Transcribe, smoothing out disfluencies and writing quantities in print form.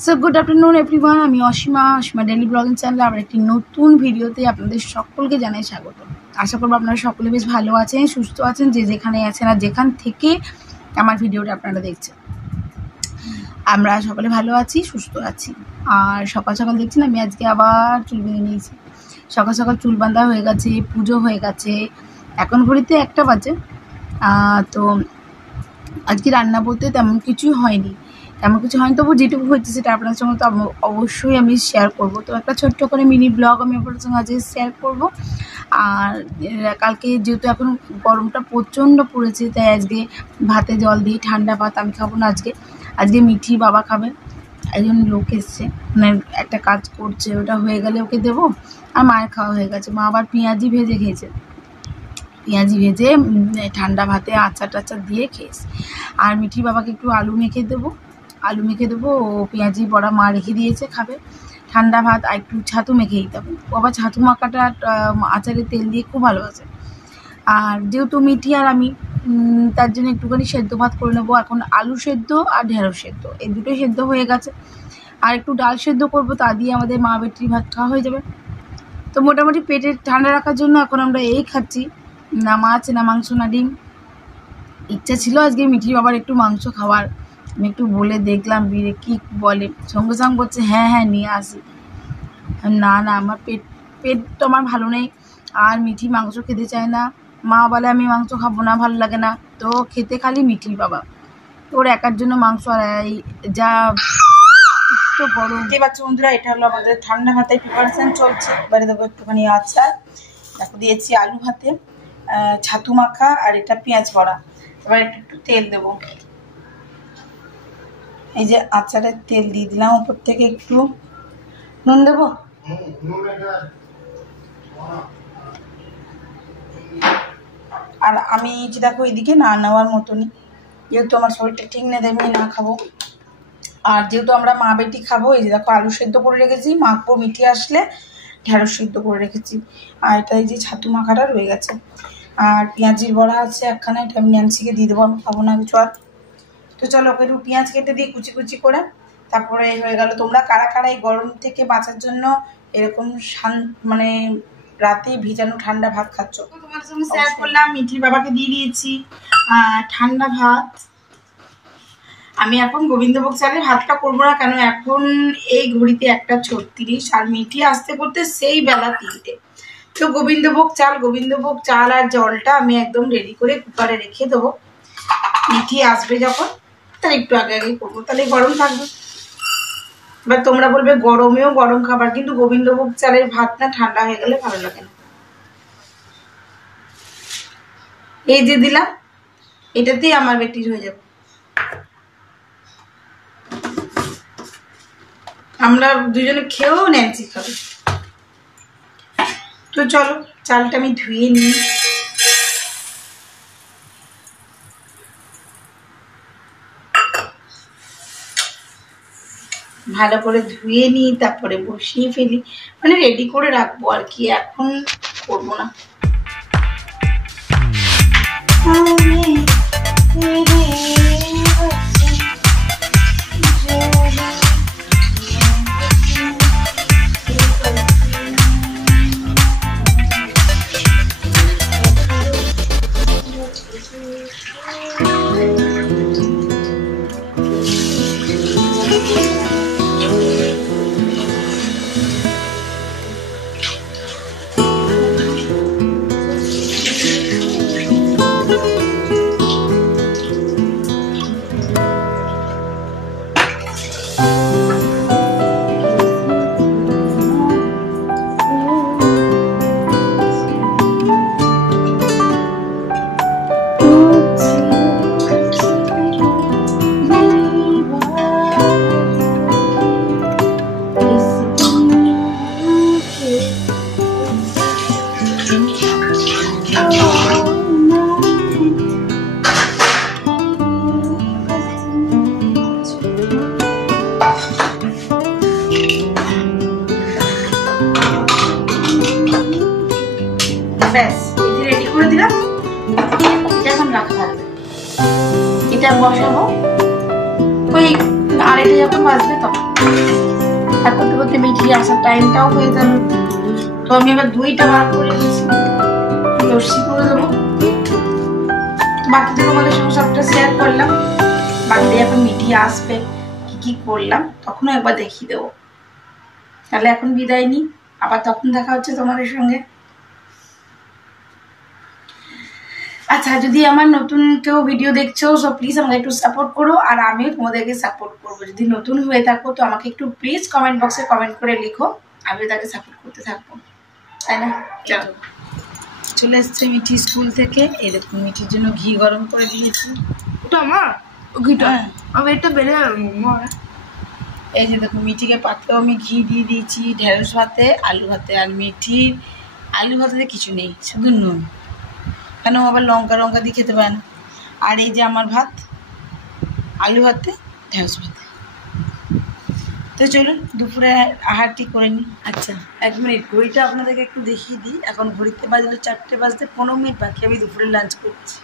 So good afternoon everyone, আমি Asima daily blogging চ্যানেলে আবার একটি নতুন ভিডিওতে আপনাদের সকলকে জানাই স্বাগত। আশা করবো আপনারা সকলে বেশ ভালো আছেন, সুস্থ আছেন, যে যেখানে আছেন আর যেখান থেকে আমার ভিডিওটা আপনারা দেখছেন। আমরা সকলে ভালো আছি, সুস্থ আছি। আর সকাল সকাল দেখছেন আমি আজকে আবার চুল বেঁধে নিয়েছি। সকাল সকাল চুল বাঁধা হয়ে গেছে, পুজো হয়ে গেছে, এখন ঘড়িতে 1টা বাজে। তো আজকে রান্না বলতে তেমন কিছুই হয়নি, তবু যেটুকু হয়েছে সেটা আপনার সঙ্গে তো অবশ্যই আমি শেয়ার করব। তো একটা ছোট্ট করে মিনি ব্লগ আমি আপনার সঙ্গে আজকে শেয়ার করব। আর কালকে যেহেতু এখন গরমটা প্রচণ্ড পড়েছে, তাই আজকে ভাতে জল দিয়ে ঠান্ডা ভাত আমি খাবো না। আজকে মিঠি বাবা খাবে, একজন লোক এসছে, মানে একটা কাজ করছে, ওটা হয়ে গেলে ওকে দেবো। আর মায়ের খাওয়া হয়ে গেছে, মা আবার পেঁয়াজি ভেজে খেয়েছে, পেঁয়াজি ভেজে ঠান্ডা ভাতে আচার টাচার দিয়ে খেয়েছে। আর মিঠি বাবাকে একটু আলু মেখে দেবো, ও পেঁয়াজি বড়া মা রেখে দিয়েছে, খাবে। ঠান্ডা ভাত আর একটু ছাতু মেখে দিতে হবে। ও আবার ছাতু মাখাটা আচারের তেল দিয়ে খুব ভালোবাসে। আর যেহেতু মিঠি আর আমি, তার জন্য একটুখানি সেদ্ধ ভাত করে নেবো। এখন আলু সেদ্ধ আর ঢেঁড়স সেদ্ধ, এই দুটোই সেদ্ধ হয়ে গেছে। আর একটু ডাল সেদ্ধ করবো, তা দিয়ে আমাদের মা বেটির ভাত খাওয়া হয়ে যাবে। তো মোটামুটি পেটে ঠান্ডা রাখার জন্য এখন আমরা এই খাচ্ছি, না মাছ না মাংস না ডিম। ইচ্ছা ছিল আজকে মিঠি বাবার একটু মাংস খাওয়ার, আমি একটু বলে দেখলাম, বিরে কি বলে, সঙ্গে সঙ্গে বলছে হ্যাঁ নিয়ে আসি। না আমার পেট তো আমার ভালো নেই, আর মিঠি মাংস খেতে চায় না। মা বলে আমি মাংস খাবো না, ভালো লাগে না। তো খেতে খালি মিঠি বাবা, ওর একার জন্য মাংস। আর যা তো গরম দেখতে পাচ্ছ বন্ধুরা, এটা হলো আমাদের ঠান্ডা ভাতের প্রিপারেশন চলছে। এবারে দেবো একটুখানি আচার, তারপর দিয়েছি আলু ভাতে ছাতু মাখা, আর এটা পেঁয়াজ বড়া। এবার একটু তেল দেবো, এই যে আচারের তেল দিয়ে দিলাম, উপর থেকে একটু নুন দেবো। আর আমি যে দেখো এদিকে না নেওয়ার মতনই, যেহেতু আমার শরীরটা ঠিক নেই, আমি না খাবো। আর যেহেতু আমরা মা বেটি খাবো, এই যে দেখো আলু সেদ্ধ করে রেখেছি, মাখবো মিঠি আসলে, ঢেঁড়স সেদ্ধ করে রেখেছি। আর এটা এই যে ছাতু মাখাটা রয়ে গেছে, আর পেঁয়াজির বড়া আছে একখানা, এটা আমি ন্যান্সিকে দিয়ে দেবো, আমি খাবো না কিছু আর। তো চলো ওকে একটু পেঁয়াজ কেটে দিই কুচি কুচি করে, তারপরে হয়ে গেল। তোমরা কারা কারা এই গরম থেকে বাঁচার জন্য এরকম মানে রাতে ভিজানো ঠান্ডা ভাত খাচ্ছ, তোমার সঙ্গে শেয়ার করলাম। মিঠির বাবাকে দিয়ে দিয়েছি ঠান্ডা ভাত। আমি এখন গোবিন্দভোগ চালে ভাতটা করবো না, কেন এখন এই ঘড়িতে 1:36, আর মিঠি আসতে করতে সেই বেলা 3টে। তো গোবিন্দভোগ চাল আর জলটা আমি একদম রেডি করে কুকারে রেখে দেবো। মিঠি আসবে যখন, তার একটু আগে করবো, তাহলে গরম থাকবে। এবার তোমরা বলবে গরমেও গরম খাবার, কিন্তু গোবিন্দভোগ চালের ভাত না ঠান্ডা হয়ে গেলে ভালো লাগে না। এই যে দিলাম, এটাতেই আমার বেটির হয়ে যাবে। আমরা দুজনে খেয়েও ন্যান্সি খাবে। তো চলো চালটা আমি ধুয়ে নিই। ভালো করে ধুয়ে নিই, তারপরে বসিয়ে ফেলি, মানে রেডি করে রাখবো আর কি, এখন করবো না। ব্যাস এই যে রেডি করে দিলাম, এটা এখন রাখা থাকবে। এটা বসাবো ওই আড়াইটে যখন বাজবে তখন আর করতে করতে মিঠি আসার টাইমটাও হয়ে যাবে। তো আমি এবার দইটা বার করে দিচ্ছি, লস্যি করে দেবো। বাকিটা তোমাদের সঙ্গে সবটা শেয়ার করলাম, বাকিটা যখন মিঠি আসবে কি কি করলাম তখনও একবার দেখিয়ে দেবো। তাহলে এখন বিদায় নিই, আবার তখন দেখা হচ্ছে তোমাদের সঙ্গে। আচ্ছা, যদি আমার নতুন কেউ ভিডিও দেখছো সো প্লিজ আমাকে একটু সাপোর্ট করো, আর আমিও তোমাদেরকে সাপোর্ট করবো। যদি নতুন হয়ে থাকো তো আমাকে একটু প্লিজ কমেন্ট বক্সে কমেন্ট করে লিখো, আমিও তাকে সাপোর্ট করতে থাকবো, তাই না? চলে এসছে মিঠি স্কুল থেকে। এই দেখুন মিঠির জন্য ঘি গরম করে দিয়েছি। ওটা আমার ঘিটা আমি এটা বেড়ে এই যে দেখুন মিঠিকে পাতেও আমি ঘি দিয়ে দিয়েছি, ঢেঁড়স ভাতে, আলু ভাতে। আর মিঠির আলু ভাতে কিছু নেই, শুধু নুন, কেন আবার লঙ্কা দিয়ে খেতে পারে না। আর এই যে আমার ভাত, আলু ভাতে, ঢেঁড়স ভাতে। তো চলুন দুপুরে আহারটি করে নিই। আচ্ছা 1 মিনিট, ঘড়িটা আপনাদেরকে একটু দেখিয়ে দিই। এখন ঘড়িতে বাজলো 4টে বাজতে 15 মিনিট বাকি, আমি দুপুরে লাঞ্চ করছি।